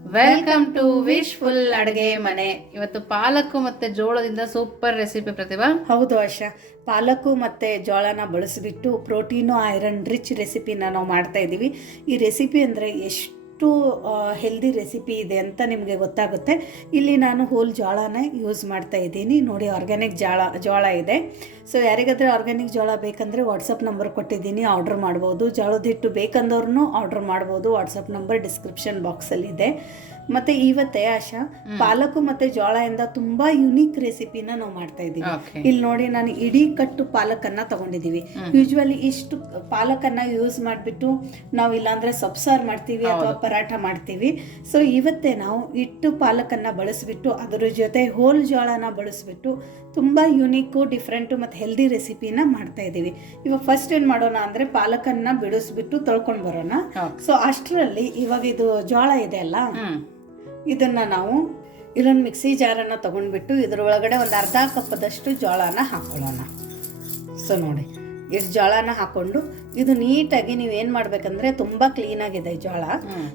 Welcome to wish full ಅಡುಗೆ ಮನೆ. ಇವತ್ತು ಪಾಲಕ್ ಮತ್ತೆ ಜೋಳದಿಂದ ಸೂಪರ್ ರೆಸಿಪಿ ಪ್ರತಿಭಾ. ಹೌದು ಆಶಾ ಪಾಲಕು ಮತ್ತು ಜೋಳನ ಬಳಸಿಬಿಟ್ಟು ಪ್ರೋಟೀನು ಐರನ್ ರಿಚ್ ರೆಸಿಪಿನ ನಾವು ಮಾಡ್ತಾ ಇದ್ದೀವಿ ಈ ರೆಸಿಪಿ ಅಂದರೆ ಎಷ್ಟು ಹೆಲ್ದಿ ರೆಸಿಪಿ ಇದೆ ಅಂತ ನಿಮಗೆ ಗೊತ್ತಾಗುತ್ತೆ. ಇಲ್ಲಿ ನಾನು ಹೋಲ್ ಜೋಳನ ಯೂಸ್ ಮಾಡ್ತಾ ಇದ್ದೀನಿ. ನೋಡಿ ಆರ್ಗ್ಯಾನಿಕ್ ಜೋಳ ಜೋಳ ಇದೆ. ಸೊ ಯಾರಿಗಾದ್ರೆ ಆರ್ಗ್ಯಾನಿಕ್ ಜೋಳ ಬೇಕಂದರೆ ವಾಟ್ಸಪ್ ನಂಬರ್ ಕೊಟ್ಟಿದ್ದೀನಿ ಆರ್ಡರ್ ಮಾಡ್ಬೋದು. ಜೋಳದ ಹಿಟ್ಟು ಬೇಕಂದವ್ರನ್ನೂ ಆರ್ಡರ್ ಮಾಡ್ಬೋದು ವಾಟ್ಸಪ್ ನಂಬರ್ ಡಿಸ್ಕ್ರಿಪ್ಷನ್ ಬಾಕ್ಸಲ್ಲಿ ಇದೆ. ಮತ್ತೆ ಇವತ್ತೇ ಆಶಾ ಪಾಲಕು ಮತ್ತು ಜೋಳದಿಂದ ತುಂಬಾ ಯುನೀಕ್ ರೆಸಿಪಿನ ನಾವು ಮಾಡ್ತಾ ಇದ್ದೀವಿ. ಇಲ್ಲಿ ನೋಡಿ ನಾನು ಇಡೀ ಕಟ್ಟು ಪಾಲಕನ್ನ ತಗೊಂಡಿದ್ದೀವಿ. ಯೂಶ್ವಲಿ ಇಷ್ಟು ಪಾಲಕನ್ನ ಯೂಸ್ ಮಾಡಿಬಿಟ್ಟು ನಾವು ಇಲ್ಲಾಂದ್ರೆ ಸೊಪ್ಸಾರು ಮಾಡ್ತೀವಿ ಅಥವಾ ಪರಾಠ ಮಾಡ್ತೀವಿ. ಸೊ ಇವತ್ತೇ ನಾವು ಇಟ್ಟು ಪಾಲಕನ್ನು ಬಳಸಿಬಿಟ್ಟು ಅದರ ಜೊತೆ ಹೋಲ್ ಜೋಳನ ಬಳಸಿಬಿಟ್ಟು ತುಂಬ ಯುನೀಕು ಡಿಫ್ರೆಂಟು ಮತ್ತು ಹೆಲ್ದಿ ರೆಸಿಪಿನ ಮಾಡ್ತಾ ಇದ್ದೀವಿ. ಇವಾಗ ಫಸ್ಟ್ ಏನು ಮಾಡೋಣ ಅಂದರೆ ಪಾಲಕನ್ನ ಬಿಡಿಸ್ಬಿಟ್ಟು ತೊಳ್ಕೊಂಡು ಬರೋಣ. ಸೊ ಅಷ್ಟರಲ್ಲಿ ಇವಾಗ ಇದು ಜೋಳ ಇದೆ ಅಲ್ಲ? ಇದನ್ನು ನಾವು ಇಲ್ಲೊಂದು ಮಿಕ್ಸಿ ಜಾರನ್ನು ತಗೊಂಡ್ಬಿಟ್ಟು ಇದ್ರ ಒಳಗಡೆ ಒಂದು ಅರ್ಧ ಕಪ್ಪದಷ್ಟು ಜೋಳನ ಹಾಕೊಳ್ಳೋಣ. ಸೊ ನೋಡಿ ಇಷ್ಟು ಜೋಳನ ಹಾಕೊಂಡು ಇದು ನೀಟಾಗಿ ನೀವು ಏನು ಮಾಡಬೇಕಂದ್ರೆ ತುಂಬ ಕ್ಲೀನಾಗಿದೆ ಜೋಳ.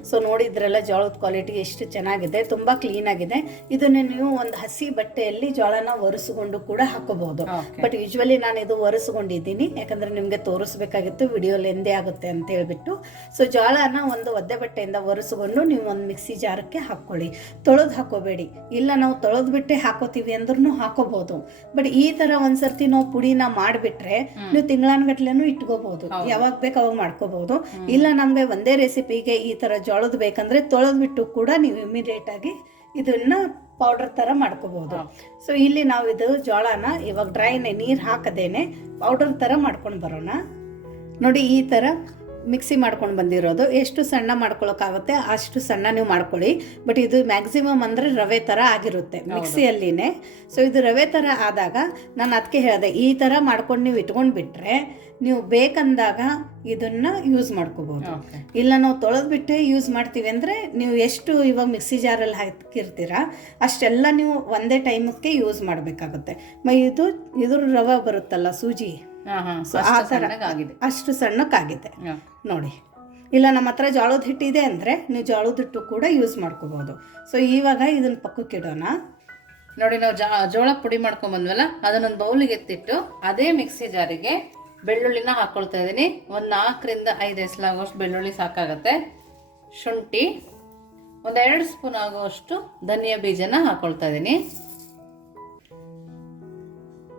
ಸೊ ನೋಡಿದ್ರೆಲ್ಲ ಜೋಳದ ಕ್ವಾಲಿಟಿ ಎಷ್ಟು ಚೆನ್ನಾಗಿದೆ ತುಂಬ ಕ್ಲೀನಾಗಿದೆ ಇದನ್ನ ನೀವು ಒಂದು ಹಸಿ ಬಟ್ಟೆಯಲ್ಲಿ ಜೋಳನ ಒರೆಸ್ಕೊಂಡು ಕೂಡ ಹಾಕೋಬಹುದು. ಬಟ್ ಯೂಶ್ವಲಿ ನಾನು ಇದು ಒರೆಸ್ಕೊಂಡಿದ್ದೀನಿ ಯಾಕಂದ್ರೆ ನಿಮಗೆ ತೋರಿಸ್ಬೇಕಾಗಿತ್ತು ವಿಡಿಯೋ ಲೆಂದೇ ಆಗುತ್ತೆ ಅಂತ ಹೇಳ್ಬಿಟ್ಟು. ಸೊ ಜೋಳನ ಒಂದು ಒದ್ದೆ ಬಟ್ಟೆಯಿಂದ ಒರೆಸ್ಕೊಂಡು ನೀವು ಒಂದು ಮಿಕ್ಸಿ ಜಾರಕ್ಕೆ ಹಾಕ್ಕೊಳ್ಳಿ. ತೊಳೆದು ಹಾಕೋಬೇಡಿ. ಇಲ್ಲ ನಾವು ತೊಳೆದು ಬಿಟ್ಟೆ ಹಾಕೋತೀವಿ ಅಂದ್ರೂ ಹಾಕೋಬಹುದು. ಬಟ್ ಈ ತರ ಒಂದ್ಸರ್ತಿ ನಾವು ಪುಡಿನ ಮಾಡಿಬಿಟ್ರೆ ನೀವು ತಿಂಗಳಾನ್ಗಟ್ಲೆನೂ ಇಟ್ಕೋಬಹುದು. ಯಾವಾಗ ಬೇಕು ಅವಾಗ ಮಾಡ್ಕೋಬಹುದು ಇಲ್ಲ ನಮಗೆ ಒಂದೇ ರೆಸಿಪಿಗೆ ಈ ತರ ಜೋಳದ ಬೇಕಂದ್ರೆ ತೊಳೆದು ಬಿಟ್ಟು ಕೂಡ ನೀವು ಇಮಿಡಿಯೇಟ್ ಆಗಿ ಇದನ್ನ ಪೌಡರ್ ತರ ಮಾಡ್ಕೋಬಹುದು ಸೊ ಇಲ್ಲಿ ನಾವು ಇದು ಜೋಳನ ಇವಾಗ ಡ್ರೈನೆ ನೀರು ಹಾಕದೇನೆ ಪೌಡರ್ ತರ ಮಾಡ್ಕೊಂಡು ಬರೋಣ. ನೋಡಿ ಈ ತರ ಮಿಕ್ಸಿ ಮಾಡ್ಕೊಂಡು ಬಂದಿರೋದು. ಎಷ್ಟು ಸಣ್ಣ ಮಾಡ್ಕೊಳಕ್ಕಾಗುತ್ತೆ ಅಷ್ಟು ಸಣ್ಣ ನೀವು ಮಾಡ್ಕೊಳ್ಳಿ. ಬಟ್ ಇದು ಮ್ಯಾಕ್ಸಿಮಮ್ ಅಂದರೆ ರವೆ ಥರ ಆಗಿರುತ್ತೆ ಮಿಕ್ಸಿಯಲ್ಲಿನೇ ಸೊ ಇದು ರವೆ ಥರ ಆದಾಗ ನಾನು ಅದಕ್ಕೆ ಹೇಳಿದೆ ಈ ಥರ ಮಾಡ್ಕೊಂಡು ನೀವು ಇಟ್ಕೊಂಡು ಬಿಟ್ರೆ ನೀವು ಬೇಕಂದಾಗ ಇದನ್ನ ಯೂಸ್ ಮಾಡ್ಕೋಬೋದು. ಇಲ್ಲ ನಾವು ತೊಳೆದ್ಬಿಟ್ಟೆ ಯೂಸ್ ಮಾಡ್ತೀವಿ ಅಂದರೆ ನೀವು ಎಷ್ಟು ಇವಾಗ ಮಿಕ್ಸಿ ಜಾರಲ್ಲಿ ಹಾಕಿರ್ತೀರಾ ಅಷ್ಟೆಲ್ಲ ನೀವು ಒಂದೇ ಟೈಮಕ್ಕೆ ಯೂಸ್ ಮಾಡಬೇಕಾಗುತ್ತೆ. ಇದು ಇದ್ರ ರವೆ ಬರುತ್ತಲ್ಲ ಸೂಜಿ? ಆ ಥರ ಅಷ್ಟು ಸಣ್ಣಕ್ಕಾಗಿದೆ. ನೋಡಿ. ಇಲ್ಲ ನಮ್ಮ ಹತ್ರ ಜೋಳದ ಹಿಟ್ಟಿದೆ ಅಂದರೆ ನೀವು ಜೋಳದ ಹಿಟ್ಟು ಕೂಡ ಯೂಸ್ ಮಾಡ್ಕೋಬೋದು. ಸೊ ಇವಾಗ ಇದನ್ನ ಪಕ್ಕಕ್ಕೆ ಇಡೋಣ. ನೋಡಿ ನಾವು ಜೋಳ ಪುಡಿ ಮಾಡ್ಕೊಂಡ್ ಬಂದ್ವಲ್ಲ ಅದನ್ನೊಂದು ಬೌಲಿಗೆ ಎತ್ತಿಟ್ಟು ಅದೇ ಮಿಕ್ಸಿ ಜಾರಿಗೆ ಬೆಳ್ಳುಳ್ಳಿನ ಹಾಕೊಳ್ತಾ ಇದ್ದೀನಿ. ಒಂದು ನಾಲ್ಕರಿಂದ ಐದು ಎಸಲಾಗುವಷ್ಟು ಬೆಳ್ಳುಳ್ಳಿ ಸಾಕಾಗತ್ತೆ. ಶುಂಠಿ ಒಂದು ಎರಡು ಸ್ಪೂನ್ ಆಗುವಷ್ಟು ಧನಿಯಾ ಬೀಜನ ಹಾಕ್ಕೊಳ್ತಾ ಇದ್ದೀನಿ.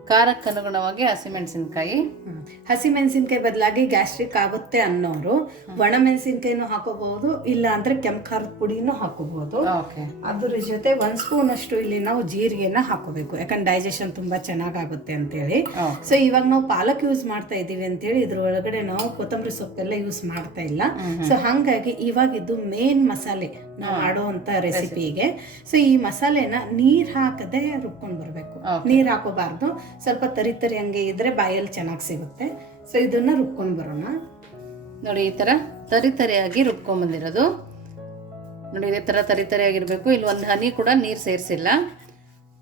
ಖಾರಕ್ಕೆ ಅನುಗುಣವಾಗಿ ಹಸಿಮೆಣಸಿನ್ಕಾಯಿ. ಹಸಿ ಮೆಣಸಿನ್ಕಾಯಿ ಬದಲಾಗಿ ಗ್ಯಾಸ್ಟ್ರಿಕ್ ಆಗುತ್ತೆ ಅನ್ನೋರು. ಒಣ ಮೆಣಸಿನ್ಕಾಯಿನು ಹಾಕೋಬಹುದು ಇಲ್ಲ ಅಂದ್ರೆ ಕೆಂಪು ಖಾರದ ಪುಡಿನೂ ಹಾಕೋಬಹುದು. ಅದರ ಜೊತೆ ಒಂದ್ ಸ್ಪೂನ್ ಅಷ್ಟು ಇಲ್ಲಿ ನಾವು ಜೀರಿಗೆನ ಹಾಕೋಬೇಕು. ಯಾಕಂದ್ರೆ ಡೈಜೆಷನ್ ತುಂಬಾ ಚೆನ್ನಾಗಾಗುತ್ತೆ ಅಂತೇಳಿ. ಹೇಳಿ ಸೊ ಇವಾಗ ನಾವು ಪಾಲಕ್ ಯೂಸ್ ಮಾಡ್ತಾ ಇದೀವಿ ಅಂತೇಳಿ ಇದ್ರ ಒಳಗಡೆ ನಾವು ಕೊತ್ತಂಬರಿ ಸೊಪ್ಪೆಲ್ಲ ಯೂಸ್ ಮಾಡ್ತಾ ಇಲ್ಲ. ಸೊ ಹಂಗಾಗಿ ಇವಾಗ ಇದು ಮೇನ್ ಮಸಾಲೆ ನಾವು ಮಾಡುವಂತ ರೆಸಿಪಿಗೆ ಸೊ ಈ ಮಸಾಲೆನ ನೀರ್ ಹಾಕದೆ ರುಬ್ಕೊಂಡು ಬರಬೇಕು. ನೀರ್ ಹಾಕೋಬಾರ್ದು. ಸ್ವಲ್ಪ ತರಿ ತರಿ ಹಂಗೆ ಇದ್ರೆ ಬಾಯಲ್ಲಿ ಚೆನ್ನಾಗಿ ಸಿಗುತ್ತೆ. ಸೊ ಇದನ್ನ ರುಬ್ಕೊಂಡು ಬರೋಣ. ನೋಡಿ ಈ ಥರ ತರಿ ತರಿಯಾಗಿ ರುಬ್ಕೊಂಡ್ ಬಂದಿರೋದು. ನೋಡಿ ಇದೇ ಥರ ತರಿ ತರಿಯಾಗಿರ್ಬೇಕು. ಇಲ್ಲಿ ಒಂದು ಹನಿ ಕೂಡ ನೀರು ಸೇರಿಸಿಲ್ಲ.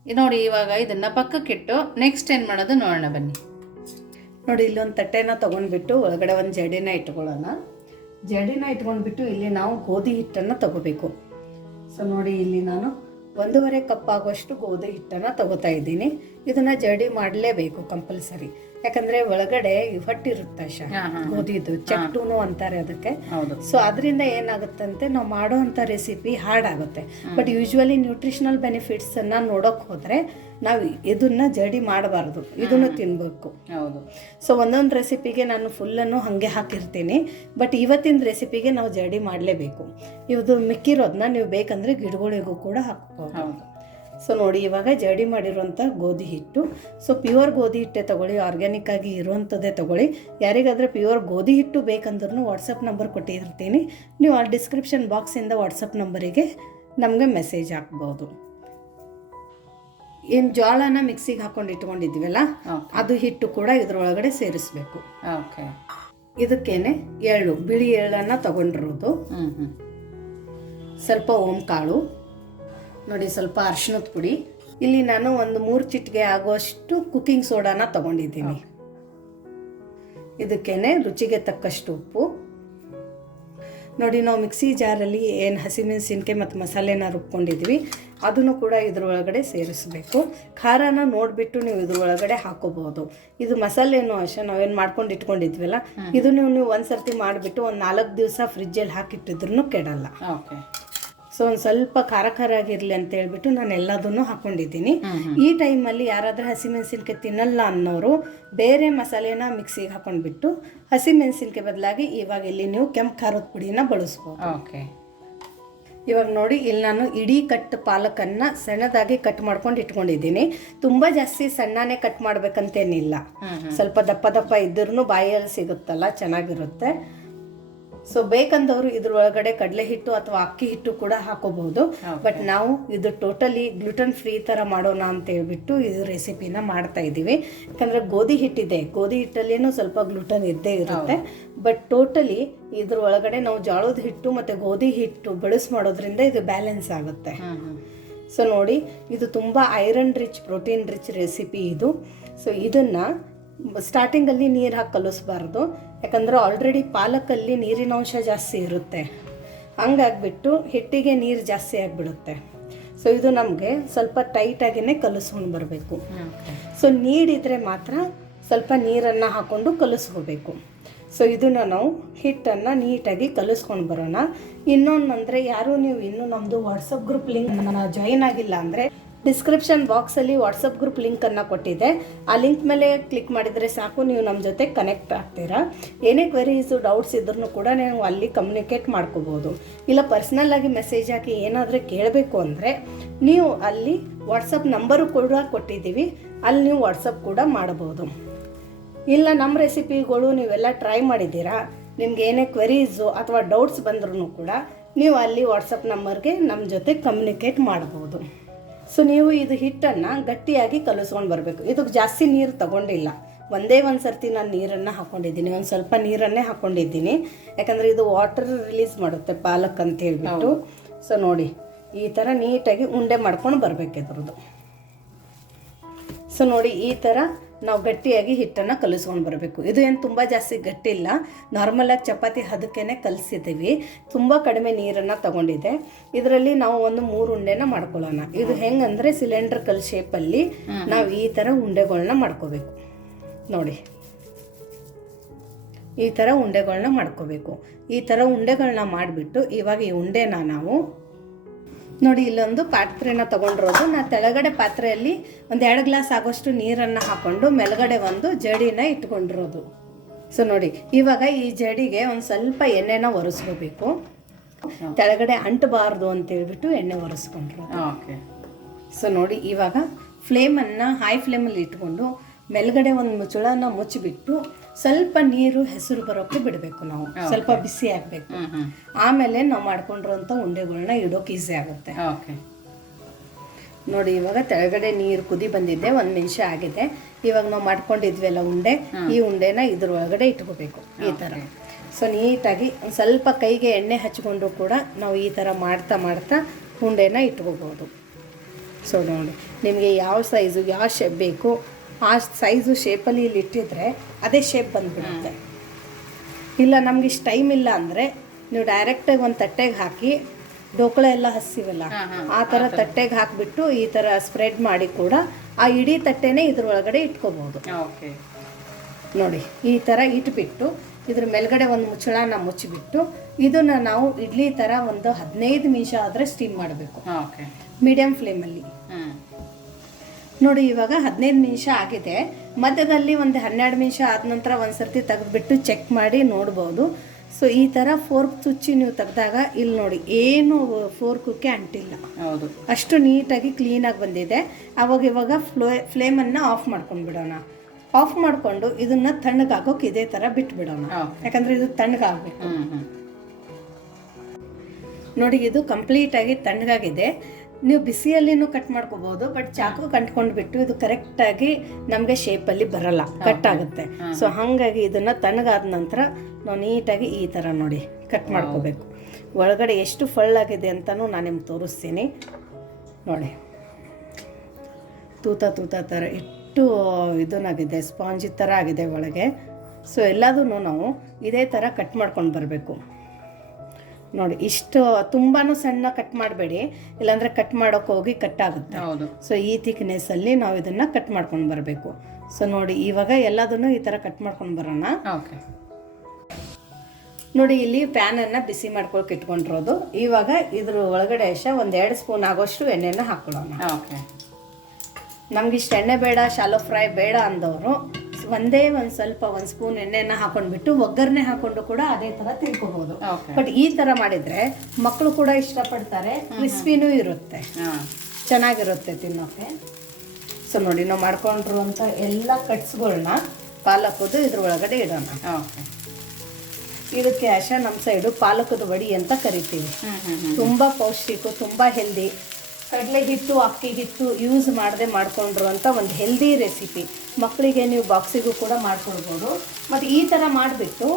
ನೋಡಿ ಇವಾಗ ಇದನ್ನ ಪಕ್ಕಕ್ಕಿಟ್ಟು ನೆಕ್ಸ್ಟ್ ಏನು ಮಾಡೋದು ನೋಡೋಣ ಬನ್ನಿ. ನೋಡಿ ಇಲ್ಲೊಂದು ತಟ್ಟೆನ ತಗೊಂಡ್ಬಿಟ್ಟು ಒಳಗಡೆ ಒಂದು ಜಡಿನ ಇಟ್ಕೊಳ್ಳೋಣ. ಜಡಿನ ಇಟ್ಕೊಂಡ್ಬಿಟ್ಟು ಇಲ್ಲಿ ನಾವು ಗೋಧಿ ಹಿಟ್ಟನ್ನು ತಗೋಬೇಕು. ಸೊ ನೋಡಿ ಇಲ್ಲಿ ನಾನು ಒಂದೂವರೆ ಕಪ್ ಆಗುವಷ್ಟು ಗೋಧಿ ಹಿಟ್ಟನ್ನು ತಗೋತಾ ಇದ್ದೀನಿ. ಇದನ್ನ ಜಡಿ ಮಾಡಲೇಬೇಕು ಕಂಪಲ್ಸರಿ. ಯಾಕಂದ್ರೆ ಒಳಗಡೆ ಹೊಟ್ಟಿರುತ್ತೆ ಶಾ ಹಾ, ಹಾ. ಗೋಧಿದು. ಚಟ್ಟುನು ಅಂತಾರೆ ಅದಕ್ಕೆ. ಸೊ ಅದರಿಂದ ಏನಾಗುತ್ತಂತೆ ನಾವು ಮಾಡೋ ಅಂಥ ರೆಸಿಪಿ ಹಾರ್ಡ್ ಆಗುತ್ತೆ ಬಟ್ ಯೂಶ್ವಲಿ ನ್ಯೂಟ್ರಿಷನಲ್ ಬೆನಿಫಿಟ್ಸ್ ಅನ್ನ ನೋಡೋಕ್ ಹೋದ್ರೆ ನಾವು ಇದನ್ನ ಜಡಿ ಮಾಡಬಾರ್ದು. ಇದನ್ನು ತಿನ್ಬೇಕು. ಹೌದು. ಸೊ ಒಂದೊಂದು ರೆಸಿಪಿಗೆ ನಾನು ಫುಲ್ಲನ್ನು ಹಂಗೆ ಹಾಕಿರ್ತೀನಿ. ಬಟ್ ಇವತ್ತಿನ ರೆಸಿಪಿಗೆ ನಾವು ಜಡಿ ಮಾಡಲೇಬೇಕು. ಇದು ಮಿಕ್ಕಿರೋದನ್ನ ನೀವು ಬೇಕಂದ್ರೆ ಗಿಡಗಳಿಗೂ ಕೂಡ ಹಾಕ್ಬೋದು. ಸೊ ನೋಡಿ ಇವಾಗ ಜಡಿ ಮಾಡಿರುವಂಥ ಗೋಧಿ ಹಿಟ್ಟು. ಸೊ ಪ್ಯೂರ್ ಗೋಧಿ ಹಿಟ್ಟೆ ತಗೊಳ್ಳಿ ಆರ್ಗ್ಯಾನಿಕ್ ಆಗಿ ಇರುವಂಥದ್ದೇ ತಗೊಳ್ಳಿ. ಯಾರಿಗಾದರೆ ಪ್ಯೂರ್ ಗೋಧಿ ಹಿಟ್ಟು ಬೇಕಂದ್ರೂ ವಾಟ್ಸಪ್ ನಂಬರ್ ಕೊಟ್ಟಿರ್ತೀನಿ. ನೀವು ಆ ಡಿಸ್ಕ್ರಿಪ್ಷನ್ ಬಾಕ್ಸಿಂದ ವಾಟ್ಸಪ್ ನಂಬರಿಗೆ ನಮಗೆ ಮೆಸೇಜ್ ಹಾಕ್ಬೋದು. ಏನು ಜೋಳನ ಮಿಕ್ಸಿಗೆ ಹಾಕೊಂಡು ಇಟ್ಕೊಂಡಿದ್ವಲ್ಲ ಅದು ಹಿಟ್ಟು ಕೂಡ ಇದರೊಳಗಡೆ ಸೇರಿಸ್ಬೇಕು. ಓಕೆ ಇದಕ್ಕೇನೆ ಎಳ್ಳು ಬಿಳಿ ಎಳ್ಳನ್ನು ತಗೊಂಡಿರೋದು. ಸ್ವಲ್ಪ ಓಂ ಕಾಳು ನೋಡಿ ಸ್ವಲ್ಪ ಅರ್ಶಿನದ ಪುಡಿ. ಇಲ್ಲಿ ನಾನು ಒಂದು ಮೂರು ಚಿಟಿಕೆ ಆಗುವಷ್ಟು ಕುಕಿಂಗ್ ಸೋಡಾನ ತಗೊಂಡಿದ್ದೀನಿ. ಇದಕ್ಕೇನೆ ರುಚಿಗೆ ತಕ್ಕಷ್ಟು ಉಪ್ಪು. ನೋಡಿ ನಾವು ಮಿಕ್ಸಿ ಜಾರಲ್ಲಿ ಏನು ಹಸಿಮೆಣಸಿನ್ಕಾಯಿ ಮತ್ತು ಮಸಾಲೆನ ರುಬ್ಕೊಂಡಿದ್ವಿ. ಅದನ್ನು ಕೂಡ ಇದರೊಳಗಡೆ ಸೇರಿಸಬೇಕು. ಖಾರನ ನೋಡಿಬಿಟ್ಟು ನೀವು ಇದರೊಳಗಡೆ ಹಾಕೋಬಹುದು. ಇದು ಮಸಾಲೆನೂ ಅಷ್ಟೇ ನಾವೇನು ಮಾಡ್ಕೊಂಡು ಇಟ್ಕೊಂಡಿದ್ವಲ್ಲ ಇದು ನೀವು ನೀವು ಒಂದು ಸರ್ತಿ ಮಾಡಿಬಿಟ್ಟು ಒಂದು ನಾಲ್ಕು ದಿವಸ ಫ್ರಿಜ್ಜಲ್ಲಿ ಹಾಕಿಟ್ಟಿದ್ರು ಕೆಡಲ್ಲ. ಓಕೆ. ಸೊ ಒಂದು ಸ್ವಲ್ಪ ಖಾರ ಖಾರ ಆಗಿರಲಿ ಅಂತ ಹೇಳ್ಬಿಟ್ಟು ನಾನು ಎಲ್ಲದನ್ನು ಹಾಕೊಂಡಿದ್ದೀನಿ. ಈ ಟೈಮಲ್ಲಿ ಯಾರಾದರೂ ಹಸಿಮೆಣಸಿನ್ಕಾಯಿ ತಿನ್ನಲ್ಲ ಅನ್ನೋರು ಬೇರೆ ಮಸಾಲೆನ ಮಿಕ್ಸಿಗೆ ಹಾಕೊಂಡ್ಬಿಟ್ಟು ಹಸಿಮೆಣಸಿನ್ಕಾಯಿ ಬದಲಾಗಿ ಇವಾಗ ಇಲ್ಲಿ ನೀವು ಕೆಂಪು ಖಾರದ ಪುಡಿನ ಬಳಸ್ಬೋದು. ಓಕೆ. ಇವಾಗ ನೋಡಿ ಇಲ್ಲಿ ನಾನು ಇಡೀ ಕಟ್ ಪಾಲಕನ್ನ ಸಣ್ಣದಾಗಿ ಕಟ್ ಮಾಡ್ಕೊಂಡು ಇಟ್ಕೊಂಡಿದ್ದೀನಿ. ತುಂಬ ಜಾಸ್ತಿ ಸಣ್ಣನೇ ಕಟ್ ಮಾಡ್ಬೇಕಂತೇನಿಲ್ಲ. ಸ್ವಲ್ಪ ದಪ್ಪ ದಪ್ಪ ಇದ್ರೂ ಬಾಯಲ್ಲಿ ಸಿಗುತ್ತಲ್ಲ ಚೆನ್ನಾಗಿರುತ್ತೆ. ಸೊ ಬೇಕಂದವರು ಇದ್ರೊಳಗಡೆ ಕಡಲೆ ಹಿಟ್ಟು ಅಥವಾ ಅಕ್ಕಿ ಹಿಟ್ಟು ಕೂಡ ಹಾಕೋಬಹುದು. ಬಟ್ ನಾವು ಇದು ಟೋಟಲಿ ಗ್ಲುಟನ್ ಫ್ರೀ ಥರ ಮಾಡೋಣ ಅಂತ ಹೇಳ್ಬಿಟ್ಟು ಇದು ರೆಸಿಪಿನ ಮಾಡ್ತಾ ಇದ್ದೀವಿ. ಯಾಕಂದರೆ ಗೋಧಿ ಹಿಟ್ಟಿದೆ. ಗೋಧಿ ಹಿಟ್ಟಲ್ಲಿನೂ ಸ್ವಲ್ಪ ಗ್ಲುಟನ್ ಇದ್ದೇ ಇರುತ್ತೆ. ಬಟ್ ಟೋಟಲಿ ಇದ್ರ ಒಳಗಡೆ ನಾವು ಜೋಳದ ಹಿಟ್ಟು ಮತ್ತು ಗೋಧಿ ಹಿಟ್ಟು ಬಳಸಿ ಮಾಡೋದ್ರಿಂದ ಇದು ಬ್ಯಾಲೆನ್ಸ್ ಆಗುತ್ತೆ. ಸೊ ನೋಡಿ ಇದು ತುಂಬ iron rich protein rich recipe ಇದು. ಸೊ ಇದನ್ನು ಸ್ಟಾರ್ಟಿಂಗಲ್ಲಿ ನೀರು ಹಾಕಿ ಕಲಿಸ್ಬಾರ್ದು. ಯಾಕಂದರೆ ಆಲ್ರೆಡಿ ಪಾಲಕಲ್ಲಿ ನೀರಿನ ಅಂಶ ಜಾಸ್ತಿ ಇರುತ್ತೆ. ಹಂಗಾಗ್ಬಿಟ್ಟು ಹಿಟ್ಟಿಗೆ ನೀರು ಜಾಸ್ತಿ ಆಗಿಬಿಡುತ್ತೆ. ಸೊ ಇದು ನಮಗೆ ಸ್ವಲ್ಪ ಟೈಟಾಗಿಯೇ ಕಲಿಸ್ಕೊಂಡು ಬರಬೇಕು. ಸೊ ನೀಡಿದರೆ ಮಾತ್ರ ಸ್ವಲ್ಪ ನೀರನ್ನು ಹಾಕ್ಕೊಂಡು ಕಲಿಸ್ಕೋಬೇಕು. ಸೊ ಇದನ್ನು ನಾವು ಹಿಟ್ಟನ್ನು ನೀಟಾಗಿ ಕಲಿಸ್ಕೊಂಡು ಬರೋಣ. ಇನ್ನೊಂದು ಅಂದರೆ ಯಾರು ನೀವು ಇನ್ನೂ ನಮ್ಮದು ವಾಟ್ಸಪ್ ಗ್ರೂಪ್ ಲಿಂಕ್ ಜಾಯಿನ್ ಆಗಿಲ್ಲ ಅಂದರೆ ಡಿಸ್ಕ್ರಿಪ್ಷನ್ ಬಾಕ್ಸಲ್ಲಿ ವಾಟ್ಸಪ್ ಗ್ರೂಪ್ ಲಿಂಕನ್ನು ಕೊಟ್ಟಿದ್ದೆ ಆ ಲಿಂಕ್ ಮೇಲೆ ಕ್ಲಿಕ್ ಮಾಡಿದರೆ ಸಾಕು, ನೀವು ನಮ್ಮ ಜೊತೆ ಕನೆಕ್ಟ್ ಆಗ್ತೀರಾ. ಏನೇ ಕ್ವೆರೀಸು ಡೌಟ್ಸ್ ಇದ್ರೂ ಕೂಡ ನೀವು ಅಲ್ಲಿ ಕಮ್ಯುನಿಕೇಟ್ ಮಾಡ್ಕೋಬೋದು. ಇಲ್ಲ ಪರ್ಸ್ನಲ್ ಆಗಿ ಮೆಸೇಜ್ ಹಾಕಿ ಏನಾದರೂ ಕೇಳಬೇಕು ಅಂದರೆ ನೀವು ಅಲ್ಲಿ ವಾಟ್ಸಪ್ ನಂಬರು ಕೂಡ ಕೊಟ್ಟಿದ್ದೀವಿ, ಅಲ್ಲಿ ನೀವು ವಾಟ್ಸಪ್ ಕೂಡ ಮಾಡಬಹುದು ಇಲ್ಲ, ನಮ್ಮ ರೆಸಿಪಿಗಳು ನೀವೆಲ್ಲ ಟ್ರೈ ಮಾಡಿದ್ದೀರಾ, ನಿಮ್ಗೆ ಏನೇ ಕ್ವೆರೀಸು ಅಥವಾ ಡೌಟ್ಸ್ ಬಂದ್ರೂ ಕೂಡ ನೀವು ಅಲ್ಲಿ ವಾಟ್ಸಪ್ ನಂಬರ್ಗೆ ನಮ್ಮ ಜೊತೆ ಕಮ್ಯುನಿಕೇಟ್ ಮಾಡ್ಬೋದು. ಸೊ ನೀವು ಇದು ಹಿಟ್ಟನ್ನು ಗಟ್ಟಿಯಾಗಿ ಕಲಿಸ್ಕೊಂಡು ಬರಬೇಕು. ಇದಕ್ಕೆ ಜಾಸ್ತಿ ನೀರು ತಗೊಂಡಿಲ್ಲ. ಒಂದೇ ಒಂದು ಸರ್ತಿ ನಾನು ನೀರನ್ನು ಹಾಕ್ಕೊಂಡಿದ್ದೀನಿ ಒಂದು ಸ್ವಲ್ಪ ನೀರನ್ನೇ ಹಾಕ್ಕೊಂಡಿದ್ದೀನಿ ಯಾಕಂದರೆ ಇದು ವಾಟರ್ ರಿಲೀಸ್ ಮಾಡುತ್ತೆ ಪಾಲಕ್ ಅಂತ ಹೇಳಿಬಿಟ್ಟು. ಸೊ ನೋಡಿ ಈ ಥರ ನೀಟಾಗಿ ಉಂಡೆ ಮಾಡ್ಕೊಂಡು ಬರಬೇಕು ಇದ್ರದ್ದು. ಸೊ ನೋಡಿ ಈ ಥರ ನಾವು ಗಟ್ಟಿಯಾಗಿ ಹಿಟ್ಟನ್ನು ಕಲಿಸ್ಕೊಂಡು ಬರಬೇಕು. ಇದು ಏನು ತುಂಬ ಜಾಸ್ತಿ ಗಟ್ಟಿ ಇಲ್ಲ ನಾರ್ಮಲಾಗಿ ಚಪಾತಿ ಹದಕ್ಕೇ ಕಲಿಸಿದ್ದೀವಿ. ತುಂಬ ಕಡಿಮೆ ನೀರನ್ನು ತಗೊಂಡಿದೆ ಇದರಲ್ಲಿ ನಾವು ಒಂದು ಮೂರು ಉಂಡೆನ ಮಾಡ್ಕೊಳ್ಳೋಣ. ಇದು ಹೆಂಗಂದರೆ ಸಿಲಿಂಡರ್ ಕಲ್ ಶೇಪಲ್ಲಿ ನಾವು ಈ ಥರ ಉಂಡೆಗಳನ್ನ ಮಾಡ್ಕೋಬೇಕು. ನೋಡಿ. ಈ ಥರ ಉಂಡೆಗಳನ್ನ ಮಾಡ್ಕೋಬೇಕು. ಈ ಥರ ಉಂಡೆಗಳನ್ನ ಮಾಡಿಬಿಟ್ಟು ಇವಾಗ ಈ ಉಂಡೆನ ನಾವು ನೋಡಿ ಇಲ್ಲೊಂದು ಪಾತ್ರೆನ ತಗೊಂಡಿರೋದು. ನಾ ತೆಳಗಡೆ ಪಾತ್ರೆಯಲ್ಲಿ ಒಂದು ಎರಡು ಗ್ಲಾಸ್ ಆಗೋಷ್ಟು ನೀರನ್ನು ಹಾಕೊಂಡು ಮೇಲ್ಗಡೆ ಒಂದು ಜಡಿನ ಇಟ್ಕೊಂಡಿರೋದು. ಸೊ ನೋಡಿ ಇವಾಗ ಈ ಜಡಿಗೆ ಒಂದು ಸ್ವಲ್ಪ ಎಣ್ಣೆನ ಒರೆಸ್ಕೋಬೇಕು. ತೆಳಗಡೆ ಅಂಟಬಾರ್ದು ಅಂತ ಹೇಳ್ಬಿಟ್ಟು ಎಣ್ಣೆ ಒರೆಸ್ಕೊಂಡ್ರು ಓಕೆ ಸೊ ನೋಡಿ ಇವಾಗ ಫ್ಲೇಮನ್ನು ಹೈ ಫ್ಲೇಮಲ್ಲಿ ಇಟ್ಕೊಂಡು ಮೇಲ್ಗಡೆ ಒಂದು ಮುಚ್ಚಳನ ಮುಚ್ಚಿಬಿಟ್ಟು ಸ್ವಲ್ಪ ನೀರು ಹೆಸರು ಬರೋಕೆ ಬಿಡಬೇಕು ನಾವು. ಸ್ವಲ್ಪ ಬಿಸಿ ಆಗಬೇಕು. ಆಮೇಲೆ ನಾವು ಮಾಡ್ಕೊಂಡಿರೋಂಥ ಉಂಡೆಗಳನ್ನ ಇಡೋಕೆ ಈಸಿ ಆಗುತ್ತೆ. ಓಕೆ ನೋಡಿ ಇವಾಗ ತೆಳಗಡೆ ನೀರು ಕುದಿ ಬಂದಿದೆ ಒಂದು ನಿಮಿಷ ಆಗಿದೆ. ಇವಾಗ ನಾವು ಮಾಡ್ಕೊಂಡಿದ್ವಲ್ಲ ಉಂಡೆ ಈ ಉಂಡೆನ ಇದ್ರ ಒಳಗಡೆ ಇಟ್ಕೋಬೇಕು ಈ ಥರ ಸೊ ನೀಟಾಗಿ ಒಂದು ಸ್ವಲ್ಪ ಕೈಗೆ ಎಣ್ಣೆ ಹಚ್ಕೊಂಡು ಕೂಡ ನಾವು ಈ ಥರ ಮಾಡ್ತಾ ಮಾಡ್ತಾ ಉಂಡೆನ ಇಟ್ಕೋಬೋದು. ಸೊ ನೋಡಿ ನಿಮಗೆ ಯಾವ ಸೈಜು ಯಾವ ಶೇಪ್ ಬೇಕು ಆ ಸೈಜು ಶೇಪಲ್ಲಿ ಇಲ್ಲಿ ಇಟ್ಟಿದ್ರೆ ಅದೇ ಶೇಪ್ ಬಂದ್ಬಿಡುತ್ತೆ. ಇಲ್ಲ ನಮ್ಗೆ ಇಷ್ಟು ಟೈಮ್ ಇಲ್ಲ ಅಂದರೆ ನೀವು ಡೈರೆಕ್ಟಾಗಿ ಒಂದು ತಟ್ಟೆಗೆ ಹಾಕಿ ಡೋಕಳ ಎಲ್ಲ ಹಸಿವಲ್ಲ ಆ ಥರ ತಟ್ಟೆಗೆ ಹಾಕಿಬಿಟ್ಟು ಈ ಥರ ಸ್ಪ್ರೆಡ್ ಮಾಡಿ ಕೂಡ ಆ ಇಡೀ ತಟ್ಟೆನೇ ಇದ್ರೊಳಗಡೆ ಇಟ್ಕೋಬೋದು ಓಕೆ ನೋಡಿ ಈ ಥರ ಇಟ್ಬಿಟ್ಟು ಇದ್ರ ಮೇಲ್ಗಡೆ ಒಂದು ಮುಚ್ಚಳನ ಮುಚ್ಚಿಬಿಟ್ಟು ಇದನ್ನ ನಾವು ಇಡ್ಲಿ ಥರ ಒಂದು ಹದಿನೈದು ನಿಮಿಷ ಆದರೆ ಸ್ಟೀಮ್ ಮಾಡಬೇಕು. ಮೀಡಿಯಂ ಫ್ಲೇಮಲ್ಲಿ ನೋಡಿ ಇವಾಗ ಹದಿನೈದು ನಿಮಿಷ ಆಗಿದೆ. ಮಧ್ಯದಲ್ಲಿ ಒಂದು ಹನ್ನೆರಡು ನಿಮಿಷ ಆದ ನಂತರ ಒಂದು ಸರ್ತಿ ತೆಗೆದ್ಬಿಟ್ಟು ಚೆಕ್ ಮಾಡಿ ನೋಡ್ಬೋದು. ಸೊ ಈ ಥರ ಫೋರ್ಕ್ ಚುಚ್ಚಿ ನೀವು ತೆಗೆದಾಗ ಇಲ್ಲಿ ನೋಡಿ ಏನು ಫೋರ್ಕಕ್ಕೆ ಅಂಟಿಲ್ಲ. ಹೌದು. ಅಷ್ಟು ನೀಟಾಗಿ ಕ್ಲೀನಾಗಿ ಬಂದಿದೆ. ಅವಾಗ ಇವಾಗ ಫ್ಲೋ ಫ್ಲೇಮನ್ನು ಆಫ್ ಮಾಡ್ಕೊಂಡು ಬಿಡೋಣ. ಆಫ್ ಮಾಡಿಕೊಂಡು ಇದನ್ನು ತಣ್ಣಗಾಗೋಕೆ ಇದೇ ಥರ ಬಿಟ್ಬಿಡೋಣ. ಯಾಕಂದರೆ ಇದು ತಣ್ಣಗಾಗಬೇಕು ನೋಡಿ ಇದು ಕಂಪ್ಲೀಟಾಗಿ ತಣ್ಣಗಾಗಿದೆ. ನೀವು ಬಿಸಿಯಲ್ಲಿನೂ ಕಟ್ ಮಾಡ್ಕೋಬಹುದು ಬಟ್ ಚಾಕು ಕಂಟ್ಕೊಂಡು ಬಿಟ್ಟು ಇದು ಕರೆಕ್ಟಾಗಿ ನಮಗೆ ಶೇಪಲ್ಲಿ ಬರಲ್ಲ ಕಟ್ ಆಗುತ್ತೆ. ಸೊ ಹಾಗಾಗಿ ಇದನ್ನು ತಣ್ಣಗಾದ ನಂತರ ನಾವು ನೀಟಾಗಿ ಈ ಥರ ನೋಡಿ ಕಟ್ ಮಾಡ್ಕೋಬೇಕು. ಒಳಗಡೆ ಎಷ್ಟು ಫಳ್ಳಾಗಿದೆ ಅಂತಲೂ ನಾನು ನಿಮ್ಗೆ ತೋರಿಸ್ತೀನಿ. ನೋಡಿ. ತೂತ ತೂತ ಥರ ಇಟ್ಟು ಇದನ್ನಾಗಿದೆ ಸ್ಪಾಂಜಿ ಥರ ಆಗಿದೆ ಒಳಗೆ. ಸೊ ಎಲ್ಲದೂ ನಾವು ಇದೇ ಥರ ಕಟ್ ಮಾಡ್ಕೊಂಡು ಬರಬೇಕು. ನೋಡಿ ಇಷ್ಟು ತುಂಬಾನು ಸಣ್ಣ ಕಟ್ ಮಾಡಬೇಡಿ. ಇಲ್ಲಾಂದ್ರೆ ಕಟ್ ಮಾಡೋಕೆ ಹೋಗಿ ಕಟ್ ಆಗುತ್ತೆ. ಹೌದು. ಸೊ ಈ ಥಿಕ್ನೆಸ್ಸಲ್ಲಿ ನಾವು ಇದನ್ನು ಕಟ್ ಮಾಡ್ಕೊಂಡು ಬರಬೇಕು. ಸೊ ನೋಡಿ ಇವಾಗ ಎಲ್ಲದನ್ನು ಈ ಥರ ಕಟ್ ಮಾಡ್ಕೊಂಡು ಬರೋಣ. ಓಕೆ. ನೋಡಿ ಇಲ್ಲಿ ಪ್ಯಾನನ್ನು ಬಿಸಿ ಮಾಡ್ಕೊಳಕ್ಕೆ ಇಟ್ಕೊಂಡಿರೋದು. ಇವಾಗ ಇದ್ರ ಒಳಗಡೆ ಅಷ್ಟ ಒಂದು ಎರಡು ಸ್ಪೂನ್ ಆಗೋಷ್ಟು ಎಣ್ಣೆನ ಹಾಕೊಳ್ಳೋಣ. ಓಕೆ. ನಮ್ಗೆ ಇಷ್ಟು ಎಣ್ಣೆ ಬೇಡ ಶಾಲೋ ಫ್ರೈ ಬೇಡ ಅಂದವರು ಒಂದೇ ಒಂದು ಸ್ವಲ್ಪ ಒಂದು ಸ್ಪೂನ್ ಎಣ್ಣೆನ ಹಾಕೊಂಡ್ಬಿಟ್ಟು ಒಗ್ಗರಣೆ ಹಾಕೊಂಡು ಕೂಡ ಅದೇ ಥರ ತಿಳ್ಕೊಬೋದು ಬಟ್ ಈ ಥರ ಮಾಡಿದರೆ ಮಕ್ಕಳು ಕೂಡ ಇಷ್ಟಪಡ್ತಾರೆ ಕ್ರಿಸ್ಪಿನೂ ಇರುತ್ತೆ. ಚೆನ್ನಾಗಿರುತ್ತೆ ತಿನ್ನೋಕ್ಕೆ ಸೊ ನೋಡಿ ನಾವು ಮಾಡ್ಕೊಂಡಿರುವಂಥ ಎಲ್ಲ ಕಟ್ಸ್ಗಳನ್ನ ಪಾಲಕದು ಇದ್ರ ಒಳಗಡೆ ಇಡೋಣ. ಓಕೆ ಇದಕ್ಕೆ ಆಶಾ ನಮ್ಮ ಸೈಡು ಪಾಲಕದ ವಡಿ ಅಂತ ಕರಿತೀವಿ. ತುಂಬ ಪೌಷ್ಟಿಕ ತುಂಬ ಹೆಲ್ದಿ ಕಡಲೆ ಹಿಟ್ಟು ಅಕ್ಕಿ ಹಿಟ್ಟು ಯೂಸ್ ಮಾಡದೆ ಮಾಡ್ಕೊಂಡಿರುವಂಥ ಒಂದು ಹೆಲ್ದಿ ರೆಸಿಪಿ ಮಕ್ಕಳಿಗೆ ನೀವು ಬಾಕ್ಸಿಗೂ ಕೂಡ ಮಾಡ್ಕೊಡ್ಬೋದು. ಮತ್ತು ಈ ಥರ ಮಾಡಿಬಿಟ್ಟು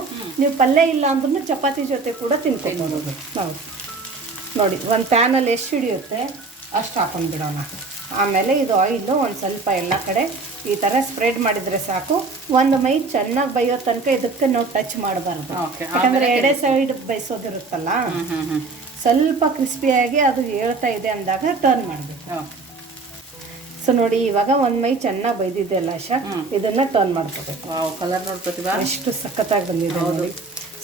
ನೀವು ಪಲ್ಯ ಇಲ್ಲ ಅಂದ್ರೂ ಚಪಾತಿ ಜೊತೆ ಕೂಡ ತಿನ್ಕೊಬೋದು. ಹೌದು. ನೋಡಿ ಒಂದು ಪ್ಯಾನಲ್ಲಿ ಎಷ್ಟು ಹಿಡಿಯುತ್ತೆ? ಅಷ್ಟು ಹಾಕೊಂಡು ಬಿಡೋಣ. ಆಮೇಲೆ ಇದು ಆಯಿಲು ಒಂದು ಸ್ವಲ್ಪ ಎಲ್ಲ ಕಡೆ ಈ ಥರ ಸ್ಪ್ರೆಡ್ ಮಾಡಿದರೆ ಸಾಕು. ಒಂದು ಮೈ ಚೆನ್ನಾಗಿ ಬೈಯೋ ತನಕ ಇದಕ್ಕೆ ನಾವು ಟಚ್ ಮಾಡಬಾರ್ದು. ಯಾಕಂದರೆ ಎಡೆ ಸೈಡ್ ಬೈಸೋದಿರುತ್ತಲ್ಲ ಸ್ವಲ್ಪ ಕ್ರಿಸ್ಪಿಯಾಗಿ ಅದು ಹೇಳ್ತಾ ಇದೆ ಅಂದಾಗ ಟರ್ನ್ ಮಾಡಬೇಕು. ಸೊ ನೋಡಿ ಇವಾಗ ಒಂದು ಮೈ ಚೆನ್ನಾಗಿ ಬೈದಿದೆಯಲ್ಲ ಆಶಾ? ಇದನ್ನ ಟರ್ನ್ ಮಾಡ್ಕೋಬೇಕು. ಕಲರ್ ನೋಡ್ಕೋತೀವ ಅಷ್ಟು ಎಷ್ಟು ಸಖತ್ತಾಗಿ ಬಂದಿದೆ ನೋಡಿ.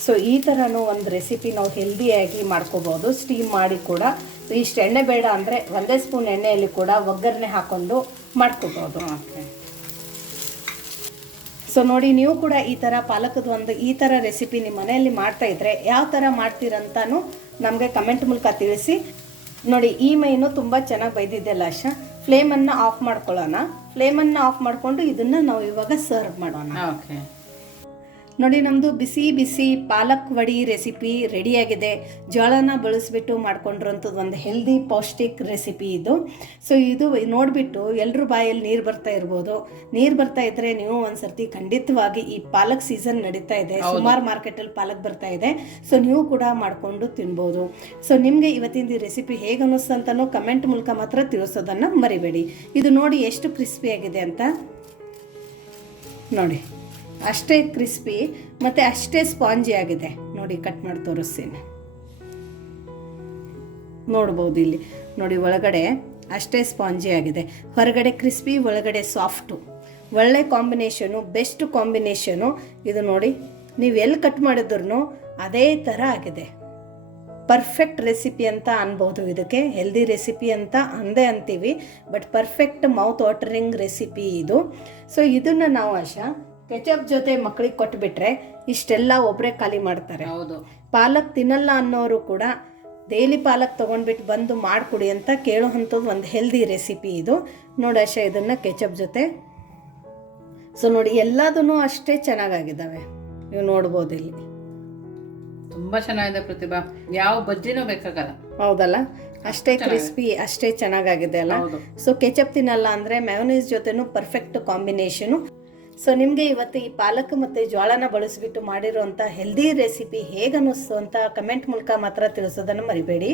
ಸೊ ಈ ಥರನೂ ಒಂದು ರೆಸಿಪಿ ನಾವು ಹೆಲ್ದಿಯಾಗಿ ಮಾಡ್ಕೋಬೋದು. ಸ್ಟೀಮ್ ಮಾಡಿ ಕೂಡ. ಇಷ್ಟು ಎಣ್ಣೆ ಬೇಡ ಅಂದರೆ ಒಂದೇ ಸ್ಪೂನ್ ಎಣ್ಣೆಯಲ್ಲಿ ಕೂಡ ಒಗ್ಗರಣೆ ಹಾಕೊಂಡು ಮಾಡ್ಕೋಬೋದು. ಸೊ ನೋಡಿ, ನೀವು ಕೂಡ ಈ ಥರ ಪಾಲಕದ ಒಂದು ಈ ಥರ ರೆಸಿಪಿ ನಿಮ್ಮ ಮನೆಯಲ್ಲಿ ಮಾಡ್ತಾ ಇದ್ರೆ ಯಾವ ಥರ ಮಾಡ್ತೀರಂತಾನು ನಮಗೆ ಕಮೆಂಟ್ ಮೂಲಕ ತಿಳಿಸಿ. ನೋಡಿ, ಈ ಮೈನು ತುಂಬ ಚೆನ್ನಾಗಿ ಬೈದಿದ್ದೆ ಲಾಶ. ಫ್ಲೇಮನ್ನು ಆಫ್ ಮಾಡ್ಕೊಳ್ಳೋಣ. ಫ್ಲೇಮನ್ನು ಆಫ್ ಮಾಡಿಕೊಂಡು ಇದನ್ನು ನಾವು ಇವಾಗ ಸರ್ವ್ ಮಾಡೋಣ. ಓಕೆ ನೋಡಿ ನಮ್ಮದು ಬಿಸಿ ಬಿಸಿ ಪಾಲಕ್ ವಡಿ ರೆಸಿಪಿ ರೆಡಿಯಾಗಿದೆ. ಜೋಳನ ಬಳಸಿಬಿಟ್ಟು ಮಾಡ್ಕೊಂಡಿರೋಂಥದ್ದು ಒಂದು ಹೆಲ್ದಿ ಪೌಷ್ಟಿಕ್ ರೆಸಿಪಿ ಇದು. ಸೊ ಇದು ನೋಡಿಬಿಟ್ಟು ಎಲ್ಲರ ಬಾಯಲ್ಲಿ ನೀರು ಬರ್ತಾ ಇರ್ಬೋದು. ನೀರು ಬರ್ತಾ ಇದ್ರೆ ನೀವು ಒಂದ್ಸರ್ತಿ ಖಂಡಿತವಾಗಿ ಈ ಪಾಲಕ್ ಸೀಸನ್ ನಡೀತಾ ಇದೆ. ಸುಮಾರು ಮಾರ್ಕೆಟಲ್ಲಿ ಪಾಲಕ್ ಬರ್ತಾ ಇದೆ. ಸೊ ನೀವು ಕೂಡ ಮಾಡಿಕೊಂಡು ತಿನ್ಬೋದು. ಸೊ ನಿಮಗೆ ಇವತ್ತಿನ ಈ ರೆಸಿಪಿ ಹೇಗೆ ಅನ್ನಿಸ್ತು ಅಂತಲೂ ಕಮೆಂಟ್ ಮೂಲಕ ಮಾತ್ರ ತಿಳಿಸೋದನ್ನು ಮರಿಬೇಡಿ. ಇದು ನೋಡಿ ಎಷ್ಟು ಕ್ರಿಸ್ಪಿಯಾಗಿದೆ ಅಂತ. ನೋಡಿ. ಅಷ್ಟೇ ಕ್ರಿಸ್ಪಿ ಮತ್ತು ಅಷ್ಟೇ ಸ್ಪಾಂಜಿ ಆಗಿದೆ. ನೋಡಿ, ಕಟ್ ಮಾಡಿ ತೋರಿಸ್ತೀನಿ. ನೋಡ್ಬೋದು ಇಲ್ಲಿ. ನೋಡಿ, ಒಳಗಡೆ ಅಷ್ಟೇ ಸ್ಪಾಂಜಿ ಆಗಿದೆ. ಹೊರಗಡೆ ಕ್ರಿಸ್ಪಿ, ಒಳಗಡೆ ಸಾಫ್ಟು. ಒಳ್ಳೆ ಕಾಂಬಿನೇಷನು, ಬೆಸ್ಟ್ ಕಾಂಬಿನೇಷನು. ಇದು ನೋಡಿ, ನೀವು ಎಲ್ಲಿ ಕಟ್ ಮಾಡಿದ್ರು ಅದೇ ಥರ ಆಗಿದೆ. ಪರ್ಫೆಕ್ಟ್ ರೆಸಿಪಿ ಅಂತ ಅನ್ಬೋದು ಇದಕ್ಕೆ. ಹೆಲ್ದಿ ರೆಸಿಪಿ ಅಂತ ಅಂದೇ ಅಂತೀವಿ. But perfect mouth watering recipe ಇದು. ಸೊ, ಇದನ್ನು ನಾವು ಆಶಾ ಕೆಚಪ್ ಜೊತೆ ಮಕ್ಕಳಿಗೆ ಕೊಟ್ಬಿಟ್ರೆ ಇಷ್ಟೆಲ್ಲ ಒಬ್ಬರೇ ಖಾಲಿ ಮಾಡ್ತಾರೆ. ಹೌದು. ಪಾಲಕ್ ತಿನ್ನಲ್ಲ ಅನ್ನೋರು ಕೂಡ ಡೈಲಿ ಪಾಲಕ್ ತೊಗೊಂಡ್ಬಿಟ್ಟು ಬಂದು ಮಾಡಿಕೊಡಿ ಅಂತ ಕೇಳುವಂಥದ್ದು ಒಂದು ಹೆಲ್ದಿ ರೆಸಿಪಿ ಇದು. ನೋಡಿ ಅಷ್ಟೇ ಇದನ್ನು ಕೆಚಪ್ ಜೊತೆ. ಸೊ ನೋಡಿ ಎಲ್ಲದೂ ಅಷ್ಟೇ ಚೆನ್ನಾಗಾಗಿದ್ದಾವೆ. ನೀವು ನೋಡ್ಬೋದು ಇಲ್ಲಿ. ತುಂಬಾ ಚೆನ್ನಾಗಿದೆ ಪ್ರತಿಭಾ. ಯಾವ ಬಜ್ಜಿನೂ ಬೇಕಾಗಲ್ಲ. ಹೌದಲ್ಲ? ಅಷ್ಟೇ ಕ್ರಿಸ್ಪಿ ಅಷ್ಟೇ ಚೆನ್ನಾಗಾಗಿದೆ ಅಲ್ಲ? ಸೊ ಕೆಚಪ್ ತಿನ್ನಲ್ಲ ಅಂದರೆ ಮ್ಯಾವನೀಸ್ ಜೊತೆನೂ ಪರ್ಫೆಕ್ಟ್ ಕಾಂಬಿನೇಷನು ಸೊ ನಿಮಗೆ ಇವತ್ತು ಈ ಪಾಲಕ್ ಮತ್ತು ಜೋಳನ ಬಳಸಿಬಿಟ್ಟು ಮಾಡಿರುವಂಥ ಹೆಲ್ದಿ ರೆಸಿಪಿ ಹೇಗೆ ಅನ್ನಿಸ್ತು ಅಂತ ಕಮೆಂಟ್ ಮೂಲಕ ಮಾತ್ರ ತಿಳಿಸೋದನ್ನು ಮರಿಬೇಡಿ.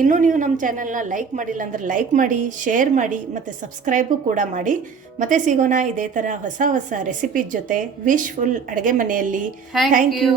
ಇನ್ನೂ ನೀವು ನಮ್ಮ ಚಾನೆಲ್ನ ಲೈಕ್ ಮಾಡಿಲ್ಲ ಅಂದರೆ ಲೈಕ್ ಮಾಡಿ ಶೇರ್ ಮಾಡಿ ಮತ್ತು ಸಬ್ಸ್ಕ್ರೈಬು ಕೂಡ ಮಾಡಿ. ಮತ್ತೆ ಸಿಗೋಣ ಇದೇ ಥರ ಹೊಸ ಹೊಸ ರೆಸಿಪಿ ಜೊತೆ. ವಿಶ್ ಫುಲ್ ಅಡುಗೆ ಮನೆಯಲ್ಲಿ. Thank you